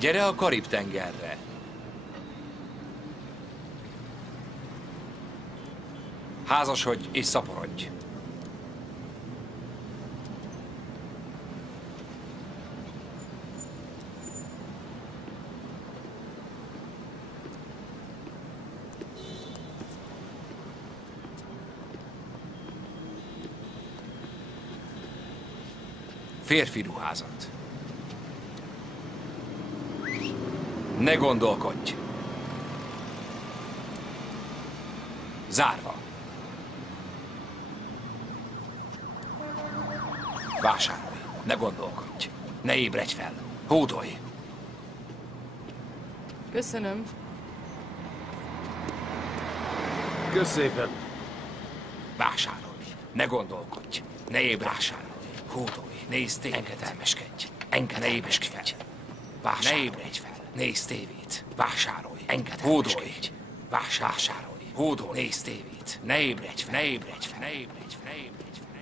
Gyere a Karib-tengerre! Házasodj és szaporodj! Férfi ruházat. Ne gondolkodj! Zárva. Vásárolj. Ne gondolkodj. Ne ébredj fel. Hódolj. Köszönöm. Kösz szépen. Vásárolj. Ne gondolkodj. Ne ébredj. Vásárolj. Hódolj. Nézd tévét. Engedelmeskedj. Ne ébredj fel. Vásárolj. Ne ébredj fel. Nézd tévét. Vásárolj. Engedelmeskedj. Vásárolj. Hódolj. Nézd tévét. Ne ébredj fel. Ne ébredj fel. Ne ébredj fel. Ne ébredj fel.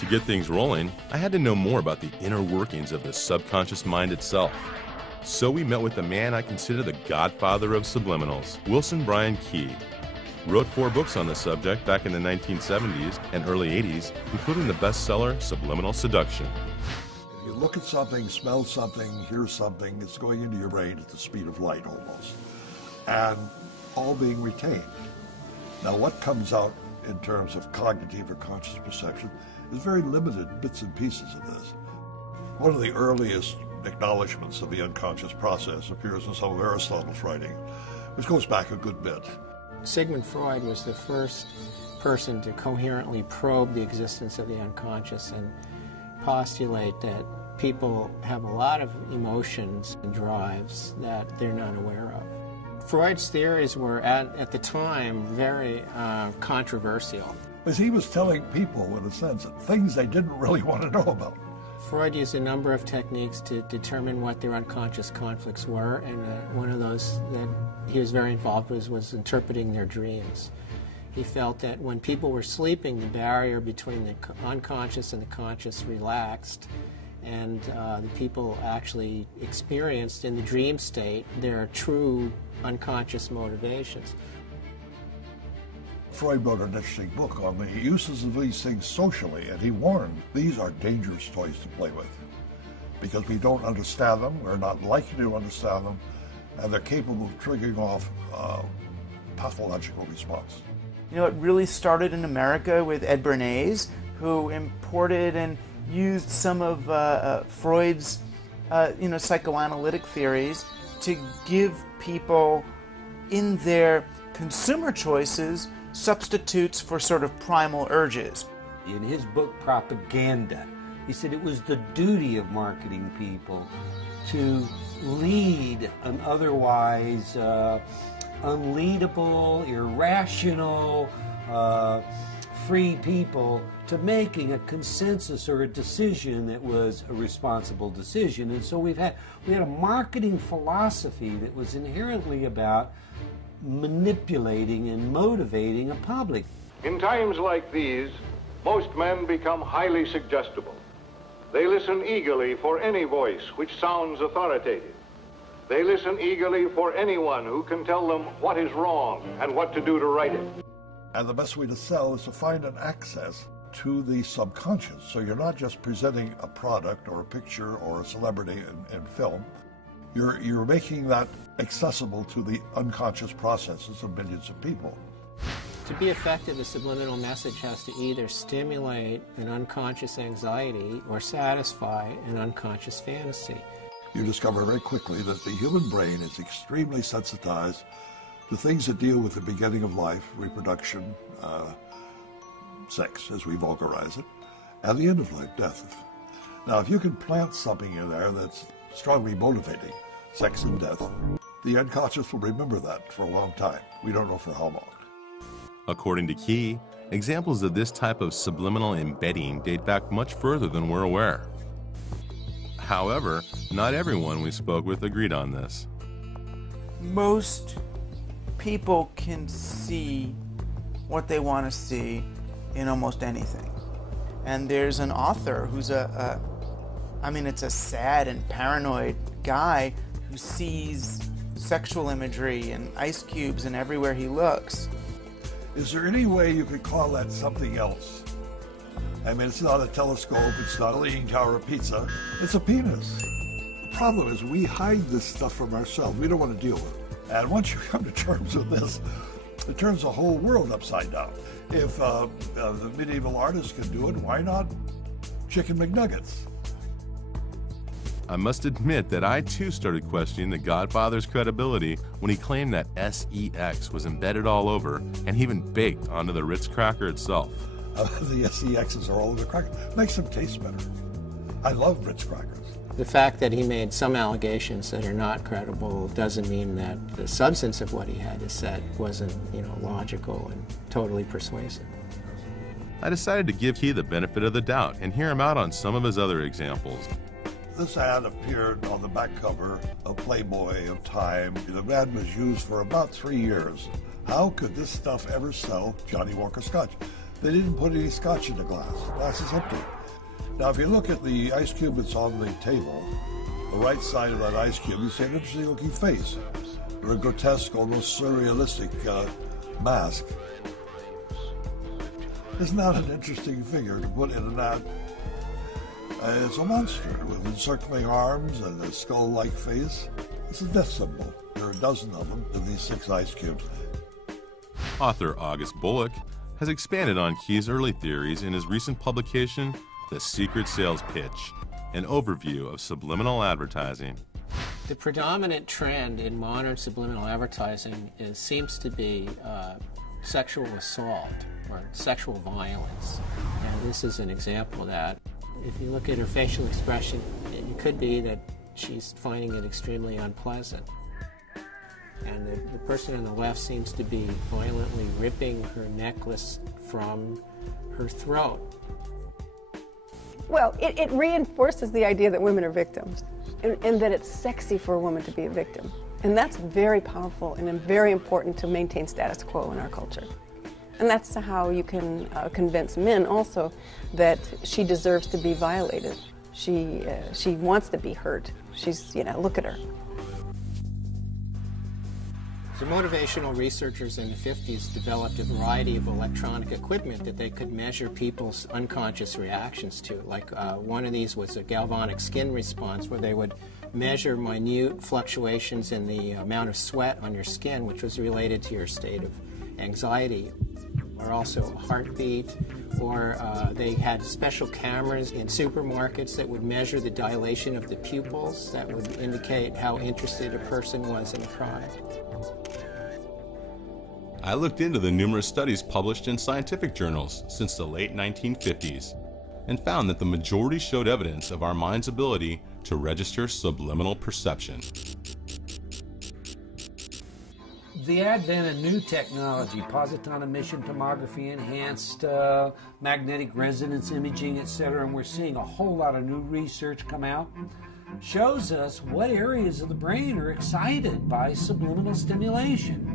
To get things rolling, I had to know more about the inner workings of the subconscious mind itself. So we met with the man I consider the godfather of subliminals, Wilson Bryan Key. Wrote 4 books on the subject back in the 1970s and early 80s, including the bestseller Subliminal Seduction. If you look at something, smell something, hear something, it's going into your brain at the speed of light almost, and all being retained. Now what comes out in terms of cognitive or conscious perception is very limited bits and pieces of this. One of the earliest acknowledgments of the unconscious process appears in some of Aristotle's writing, which goes back a good bit. Sigmund Freud was the first person to coherently probe the existence of the unconscious and postulate that people have a lot of emotions and drives that they're not aware of. Freud's theories were, at the time, very controversial. Because he was telling people, in a sense, things they didn't really want to know about. Freud used a number of techniques to determine what their unconscious conflicts were, and one of those that he was very involved with was interpreting their dreams. He felt that when people were sleeping, the barrier between the unconscious and the conscious relaxed, and the people actually experienced in the dream state their true unconscious motivations. Freud wrote an interesting book on the uses of these things socially, and he warned these are dangerous toys to play with because we don't understand them, we're not likely to understand them, and they're capable of triggering off pathological response. You know, it really started in America with Ed Bernays, who imported and used some of Freud's psychoanalytic theories to give people in their consumer choices substitutes for sort of primal urges. In his book Propaganda, he said it was the duty of marketing people to lead an otherwise unleadable, irrational, free people to making a consensus or a decision that was a responsible decision. And so we had a marketing philosophy that was inherently about manipulating and motivating a public. In times like these, most men become highly suggestible. They listen eagerly for any voice which sounds authoritative. They listen eagerly for anyone who can tell them what is wrong and what to do to right it. And the best way to sell is to find an access to the subconscious. So you're not just presenting a product or a picture or a celebrity in film. You're making that accessible to the unconscious processes of millions of people. To be effective, a subliminal message has to either stimulate an unconscious anxiety or satisfy an unconscious fantasy. You discover very quickly that the human brain is extremely sensitized to things that deal with the beginning of life, reproduction, sex, as we vulgarize it, and the end of life, death. Now, if you can plant something in there that's strongly motivating, sex and death, the unconscious will remember that for a long time. We don't know for how long. According to Key, examples of this type of subliminal embedding date back much further than we're aware. However, not everyone we spoke with agreed on this. Most people can see what they want to see in almost anything. And there's an author who's it's a sad and paranoid guy who sees sexual imagery and ice cubes and everywhere he looks. Is there any way you could call that something else? I mean, it's not a telescope, it's not a Leaning Tower of Pizza, it's a penis. The problem is we hide this stuff from ourselves. We don't want to deal with it. And once you come to terms with this, it turns the whole world upside down. If the medieval artists could do it, why not Chicken McNuggets? I must admit that I too started questioning the Godfather's credibility when he claimed that SEX was embedded all over and even baked onto the Ritz cracker itself. The SEXs are all over the cracker. Makes them taste better. I love Ritz crackers. The fact that he made some allegations that are not credible doesn't mean that the substance of what he had to say wasn't, logical and totally persuasive. I decided to give Key the benefit of the doubt and hear him out on some of his other examples. This ad appeared on the back cover of Playboy, of Time. The ad was used for about 3 years. How could this stuff ever sell Johnny Walker Scotch? They didn't put any scotch in the glass. The glass is empty. Now, if you look at the ice cube that's on the table, the right side of that ice cube, you see an interesting looking face, or a grotesque, almost surrealistic mask. Isn't that an interesting figure to put in an ad? It's a monster with encircling arms and a skull-like face. It's a death symbol. There are a dozen of them in these 6 ice cubes. Author August Bullock has expanded on Key's early theories in his recent publication, The Secret Sales Pitch, an overview of subliminal advertising. The predominant trend in modern subliminal advertising seems to be sexual assault or sexual violence. And this is an example of that. If you look at her facial expression, it could be that she's finding it extremely unpleasant. And the person on the left seems to be violently ripping her necklace from her throat. Well, it reinforces the idea that women are victims and that it's sexy for a woman to be a victim. And that's very powerful and very important to maintain status quo in our culture. And that's how you can convince men also that she deserves to be violated. She wants to be hurt. She's, look at her. The motivational researchers in the 50s developed a variety of electronic equipment that they could measure people's unconscious reactions to. Like one of these was a galvanic skin response, where they would measure minute fluctuations in the amount of sweat on your skin, which was related to your state of anxiety, or also a heartbeat, or they had special cameras in supermarkets that would measure the dilation of the pupils that would indicate how interested a person was in a product. I looked into the numerous studies published in scientific journals since the late 1950s and found that the majority showed evidence of our mind's ability to register subliminal perception. The advent of new technology, positron emission tomography, enhanced magnetic resonance imaging, etc., and we're seeing a whole lot of new research come out, shows us what areas of the brain are excited by subliminal stimulation.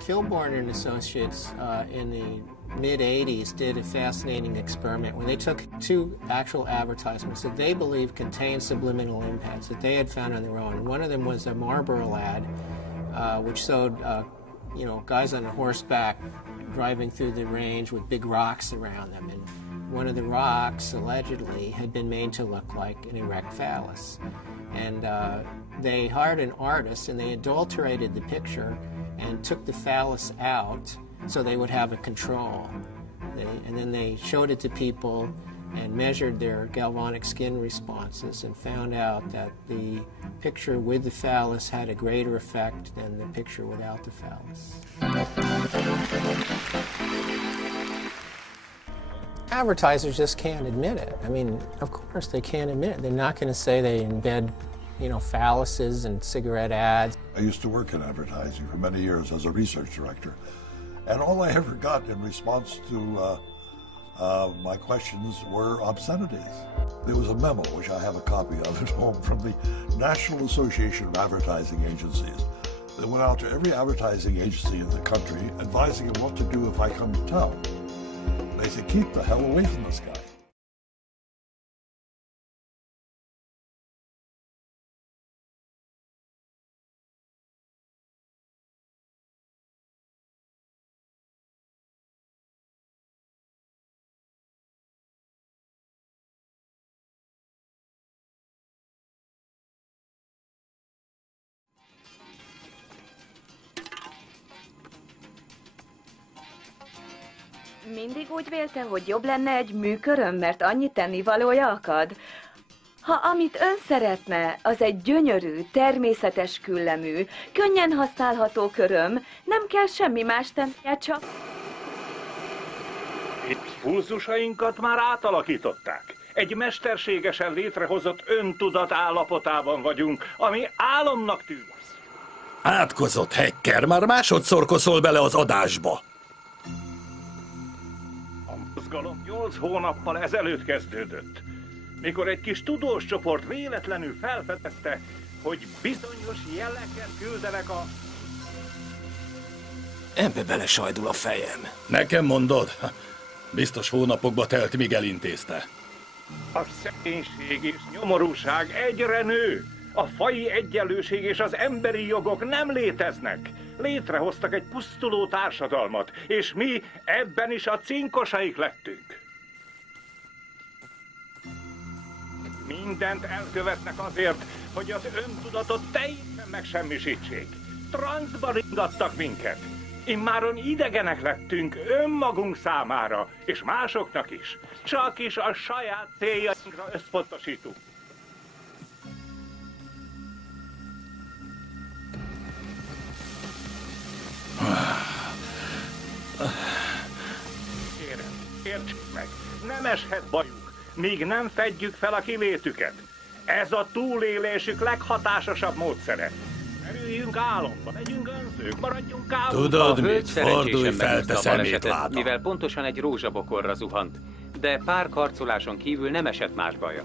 Kilborn and Associates in the mid-'80s did a fascinating experiment where they took two actual advertisements that they believed contained subliminal impacts that they had found on their own. And one of them was a Marlboro ad, which showed guys on horseback driving through the range with big rocks around them. And one of the rocks, allegedly, had been made to look like an erect phallus. And they hired an artist, and they adulterated the picture and took the phallus out so they would have a control. And then they showed it to people and measured their galvanic skin responses and found out that the picture with the phallus had a greater effect than the picture without the phallus. Advertisers just can't admit it. I mean, of course they can't admit it. They're not going to say they embed phalluses and cigarette ads. I used to work in advertising for many years as a research director, and all I ever got in response to my questions were obscenities. There was a memo, which I have a copy of at home, from the National Association of Advertising Agencies that went out to every advertising agency in the country advising them what to do if I come to town. They said, keep the hell away from this guy. Mindig úgy vélte, hogy jobb lenne egy műköröm, mert annyi tennivalója akad? Ha amit ön szeretne, az egy gyönyörű, természetes küllemű, könnyen használható köröm, nem kell semmi más tennie, csak... Itt pulzusainkat már átalakították. Egy mesterségesen létrehozott öntudat állapotában vagyunk, ami álomnak tűnik. Átkozott hacker, már másodszor koszol bele az adásba. A mozgalom 8 hónappal ezelőtt kezdődött, mikor egy kis tudós csoport véletlenül felfedezte, hogy bizonyos jeleket küldenek a... Ebbe belesajdul a fejem. Nekem mondod? Biztos hónapokba telt, míg elintézte. A szegénység és nyomorúság egyre nő. A faji egyenlőség és az emberi jogok nem léteznek. Létrehoztak egy pusztuló társadalmat, és mi ebben is a cinkosaik lettünk. Mindent elkövetnek azért, hogy az öntudatot teljesen megsemmisítsék. Transzba ringattak minket. Immáron idegenek lettünk önmagunk számára, és másoknak is. Csak is a saját céljainkra összpontosítunk. Kérem, értsük meg, nem eshet bajuk, míg nem fedjük fel a kilétüket. Ez a túlélésük leghatásosabb módszere. Merüljünk álomba, legyünk önzők, maradjunk álomba. Tudod A hölgy mit? Fordulj szerencsésen fel, te megúszta a balesetet, szemétláda. mivel pontosan egy rózsabokorra zuhant, de pár karcoláson kívül nem esett más baja.